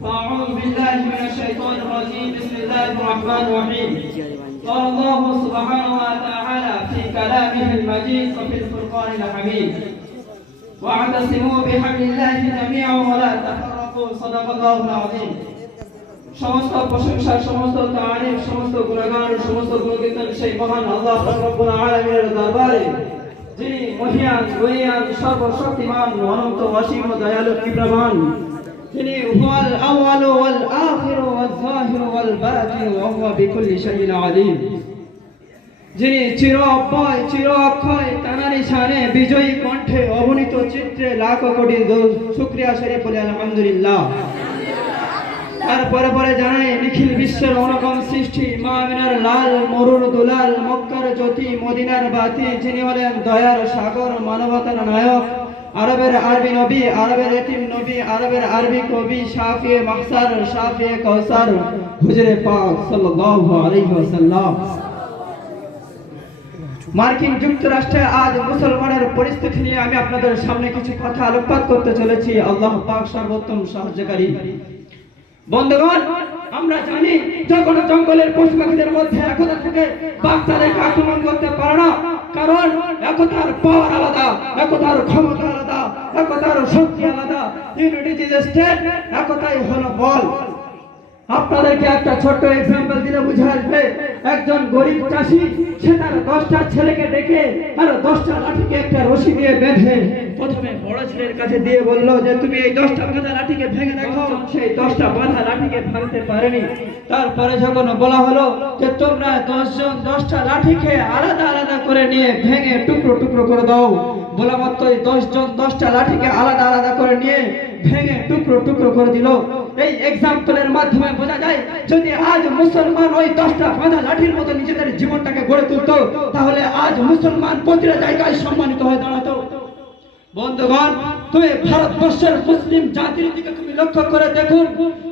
أعوذ بالله من الشيطان الرجيم بسم الله الرحمن الرحيم قال الله سبحانه وتعالى في كلامه المجيد وفي الفرقان الحميد واعتصموا بحبل الله جميعا ولا تفرقوا صدق الله العظيم সমস্ত প্রশংসা সমস্ত তারিফ সমস্ত গুণগান সমস্ত গুণকীর্তন সেই মহান আল্লাহ রব্বুল আলামিনের দরবারে যিনি মহিয়ান গহিয়ান সর্বশক্তিমান অনন্ত অসীম দয়ালু কৃপাবান যিনি হুয়াল আউয়াল ওয়াল আখির ওয়াল যাহির ওয়াল বাতিন ওয়া হুয়া বিকুল্লি শাইইন আলিম যিনি চির অব্যয় চির অক্ষয় তানারি শানে বিজয়ী কণ্ঠে অবনীত চিত্রে লাখ কোটি শুকরিয়া শরীফ বলি আলহামদুলিল্লাহ। তারপরে পরে জানাই নিখিল বিশ্বের অনগম সৃষ্টি মা আমিনার লাল মরুর দুলাল মক্কার জ্যোতি মদিনার বাতি যিনি হলেন দয়ার সাগর মানবতার নায়ক আরবের আরবি নবী আরবের এতিম নবী আরবের আরবি কবি শাফিয়ে মাহসার শাফিয়ে কাউসার হুজুরে পাক সাল্লাল্লাহু আলাইহি ওয়াসাল্লাম। মার্কিন যুক্তরাষ্ট্রে আজ মুসলমানের পরিস্থিতি নিয়ে আমি আপনাদের সামনে কিছু কথা আলোকপাত করতে চলেছি। আল্লাহ পাক সর্বোত্তম সাহায্যকারী। বন্ধুগণ, আমরা জানি যখন জঙ্গলের পশু পাখিদের মধ্যে একতা থেকে বাঘ তাদেরকে আক্রমণ করতে পারে না, কারণ একতার পাওয়ার আলাদা, একতার ক্ষমতা আলাদা, একতার শক্তি আলাদা। ইউনিটি ইজ স্টেট, একতাই হলো বল। আপনাদেরকে একটা ছোট্ট এক্সাম্পল দিলে বুঝে আসবে। একজন গরিব চাষি সে তার 10টা ছেলেকে ডেকে আর 10টা লাঠিকে একটা রশি দিয়ে বেঁধে প্রথমে বড় ছেলের কাছে দিয়ে বলল যে তুমি এই 10টা বাঁধা লাঠিকে ভেঙে দেখো। সেই 10টা বাঁধা লাঠিকে ভাঙতে পারেনি। তারপরে যখন বলা হলো যে তোমরা 10 জন 10টা লাঠিকে আলাদা আলাদা করে নিয়ে ভেঙে টুকরো টুকরো করে দাও, বলা মাত্রই 10 জন 10টা লাঠিকে আলাদা আলাদা করে নিয়ে ভেঙে টুকরো টুকরো করে দিল। এই এক্সাম্পলের মাধ্যমে বোঝা যায় যদি আজ মুসলমান ওই 10টা বাঁধা লাঠির মতো নিজেদের জীবনটাকে গড়ে তুলতো, তাহলে আজ মুসলমান প্রতিটা জায়গায় সম্মানিত হয়ে দাঁড়াতো। বন্ধুগণ, তুমি ভারতবর্ষের মুসলিম জাতির দিকে তুমি লক্ষ্য করে দেখুন,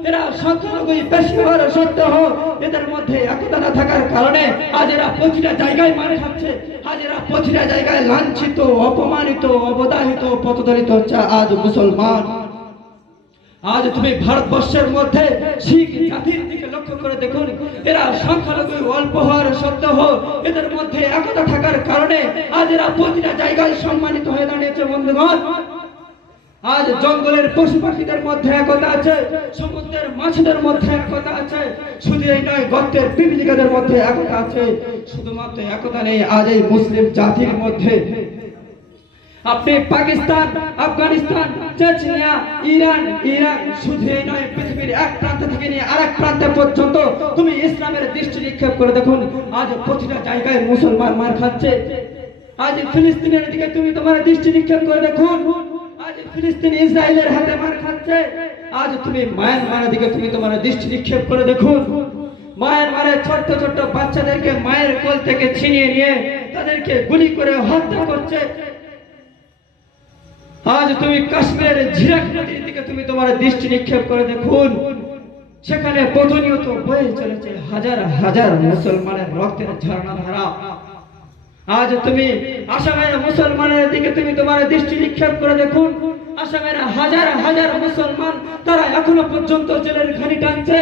এরা সংখ্যালঘুই বেশি হওয়ার সত্ত্বেও এদের মধ্যে একতা না থাকার কারণে আজ এরা প্রতিটা জায়গায় মার খাচ্ছে, আজ এরা প্রতিটা জায়গায় লাঞ্ছিত অপমানিত অবদাহিত পথদলিত হচ্ছে আজ মুসলমান। আজ তুমি ভারতবর্ষের মধ্যে শিখ জাতির দিকে লক্ষ্য করে দেখুন, এরা সংখ্যালঘু অল্প হওয়ার সত্ত্বেও এদের মধ্যে একতা থাকার কারণে আজ এরা প্রতিটা জায়গায় সম্মানিত হয়ে দাঁড়িয়েছে। বন্ধুগণ, আজ জঙ্গলের পশু পাখিদের মধ্যে একতা আছে, সমুদ্রের মাছদের মধ্যে একতা আছে, শুধু এই নয় গর্তের পিপিলিকাদের মধ্যে একতা আছে। শুধুমাত্র একতা নেই আজ এই মুসলিম জাতির মধ্যে। আপনি Pakistan, Afghanistan, Chechnya, Iran, Iraq, শুধু এই নয় পৃথিবীর এক প্রান্ত থেকে নিয়ে আরেক প্রান্ত পর্যন্ত তুমি ইসলামের দৃষ্টি নিক্ষেপ করে দেখুন, আজ প্রতিটা জায়গায় মুসলমান মার খাচ্ছে। আজ ফিলিস্তিনের দিকে তুমি তোমার দৃষ্টি নিক্ষেপ করে দেখুন, আজ ফিলিস্তিন ইসরায়েলের হাতে মার খাচ্ছে। আজ তুমি মায়ানমারের দিকে তুমি তোমার দৃষ্টি নিক্ষেপ করে দেখুন, মায়ানমারের ছোট্ট ছোট্ট বাচ্চাদেরকে মায়ের কোল থেকে ছিনিয়ে নিয়ে তাদেরকে গুলি করে হত্যা করছে। আজ তুমি কাশ্মীরের ঝিরাক নদীর দিকে তুমি তোমার দৃষ্টি নিক্ষেপ করে দেখুন, সেখানে প্রতিনিয়ত বয়ে চলেছে হাজার হাজার মুসলমানের রক্তের ঝর্ণা ধারা। আজ তুমি আসামের মুসলমানের দিকে তুমি তোমার দৃষ্টি নিক্ষেপ করে দেখুন, আসামের হাজার হাজার মুসলমান তারা এখনো পর্যন্ত জেলের ঘানি টানছে।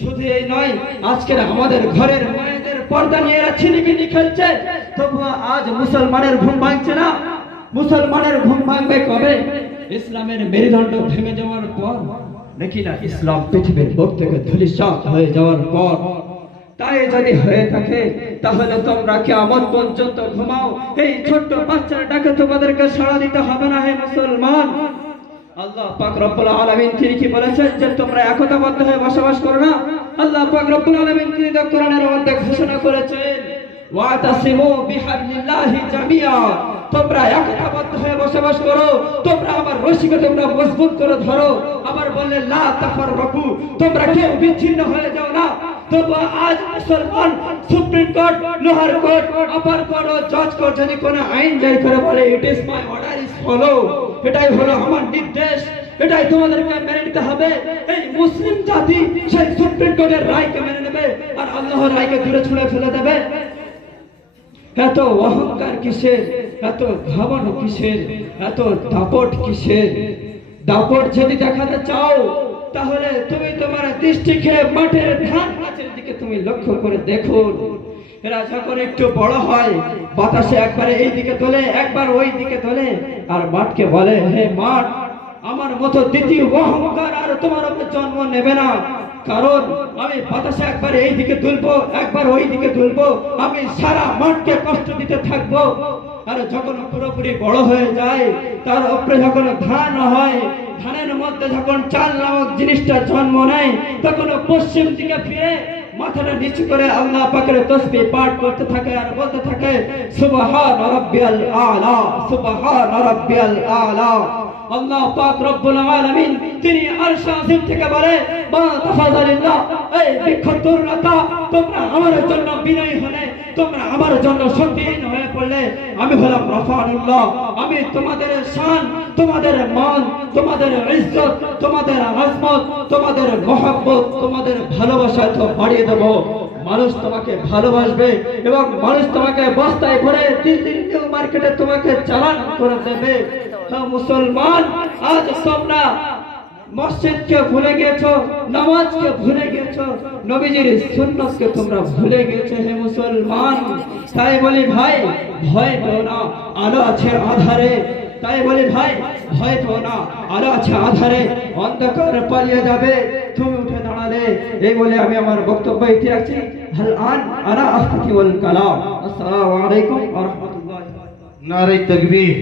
শুধু এই নয়, আজকের আমাদের ঘরের মায়েদের পর্দা নিয়ে এরা ছিনিমিনি খেলছে, তবুও আজ মুসলমানের ঘুম ভাঙছে না। মুসলমানের ঘুম ভাঙবে কবে? ইসলামের মেরুদণ্ড ভেঙে যাওয়ার পর, নাকি না ইসলাম পৃথিবীর বুক থেকে ধূলিসাৎ হয়ে যাওয়ার পর। তাই যদি হয়ে থাকে তাহলে তোমরা কিয়ামত পর্যন্ত ঘুমাও। এই ছোট্ট বাচ্চার ডাকে তোমাদেরকে সাড়া দিতে হবে না হে মুসলমান। আল্লাহ পাক রব্বুল আলামিন তিনি কি বলেছেন যে তোমরা একতাবদ্ধ হয়ে বসবাস করো না? আল্লাহ পাক রব্বুল আলামিন তিনি কোরআনের মধ্যে ঘোষণা করেছেন ওয়াতাসিমু বিহাবলিল্লাহি জামিআ, তোমরা একতাবদ্ধ হয়ে বসবাস করো, তোমরা আমার রশিকে তোমরা মজবুত করে ধরো। আবার বললেন লা তাফাররাকু, তোমরা কেউ বিচ্ছিন্ন হয়ে যাও না। তবু আজ মুসলমান সুপ্রিম কোর্ট, লোহার কোর্ট, আপার কোর্ট ও জজ কোর্ট যদি কোনো আইন জারি করে বলে it is my order is follow, এটাই হলো আমার নির্দেশ, এটাই তোমাদেরকে মেনে নিতে হবে। এই মুসলিম জাতি সেই সুপ্রিম কোর্টের রায়কে মেনে নেবে আর আল্লাহর রায়কে দূরে ছুঁড়ে ফেলে দেবে। এত অহংকার কিসের, এত ঘাবন কিসের, এত দাপট কিসের? দাপট যদি দেখাতে চাও তাহলে তুমি তোমার দৃষ্টিকে মাঠের ধান গাছের দিকে তুমি লক্ষ্য করে দেখো। এরা যখন একটু বড় হয় বাতাসে একবার এই দিকে তোলে একবার ওই দিকে তোলে, আর মাঠকে বলে, হে মাঠ, আমার মতো দ্বিতীয় অহংকার আর তোমার উপর জন্ম নেবে না, কারণ আমি বাতাসে একবার এই দিকে তুলবো একবার ওই দিকে তুলবো, আমি সারা মাঠকে কষ্ট দিতে থাকবো। আর যখন পুরোপুরি বড় হয়ে যায়, তার উপরে যখন ধান হয়, ধানের মধ্যে যখন চাল নামক জিনিসটা জন্ম নেয়, তখন পশ্চিম দিকে ফিরে মাথাটা নিচু করে আল্লাহ পাকের তাসবিহ পাঠ করতে থাকে আর বলতে থাকে, সুবহান রাব্বিয়াল আলা, সুবহান রাব্বিয়াল আলা। আল্লাহ পাক রব্বুল আলামিন তিনি আরশ আজিম থেকে বলে, বা তাফাদালিল্লাহ, এই বিক্ষতরতা, তোমরা আমার জন্য বিনয়ী হলে, তোমরা আমার জন্য সতীন হয়ে পড়লে, আমি হলাম রাফানুল্লাহ, আমি তোমাদের শান, তোমাদের মান, তোমাদের ইজ্জত, তোমাদের আজমত, তোমাদের মহব্বত, তোমাদের ভালোবাসা তো বাড়িয়ে দেব। মানুষ তোমাকে ভালোবাসবে এবং মানুষ তোমাকে বস্তায় ভরে দিল্লি মার্কেটে তোমাকে চালান করে দেবে। মুসলমান, আজ তোমরা মসজিদকে ভুলে গেছো, নামাজকে ভুলে গেছো, নবীজির সুন্নাতকে তোমরা ভুলে গেছো। হে মুসলমান, তাই বলি ভাই, ভয় পেও না, আলো আছে আধারে। তাই বলি ভাই, ভয় পেও না, আলো আছে আধারে, অন্ধকার পালিয়ে যাবে, তুমি উঠে দাঁড়ালে। এই বলে আমি আমার বক্তব্য এটি রাখছি। হাল আন আনা আখতি ওয়াল কালাম। আসসালামু আলাইকুম ওয়া রাহমাতুল্লাহ। নারে তাকবীর।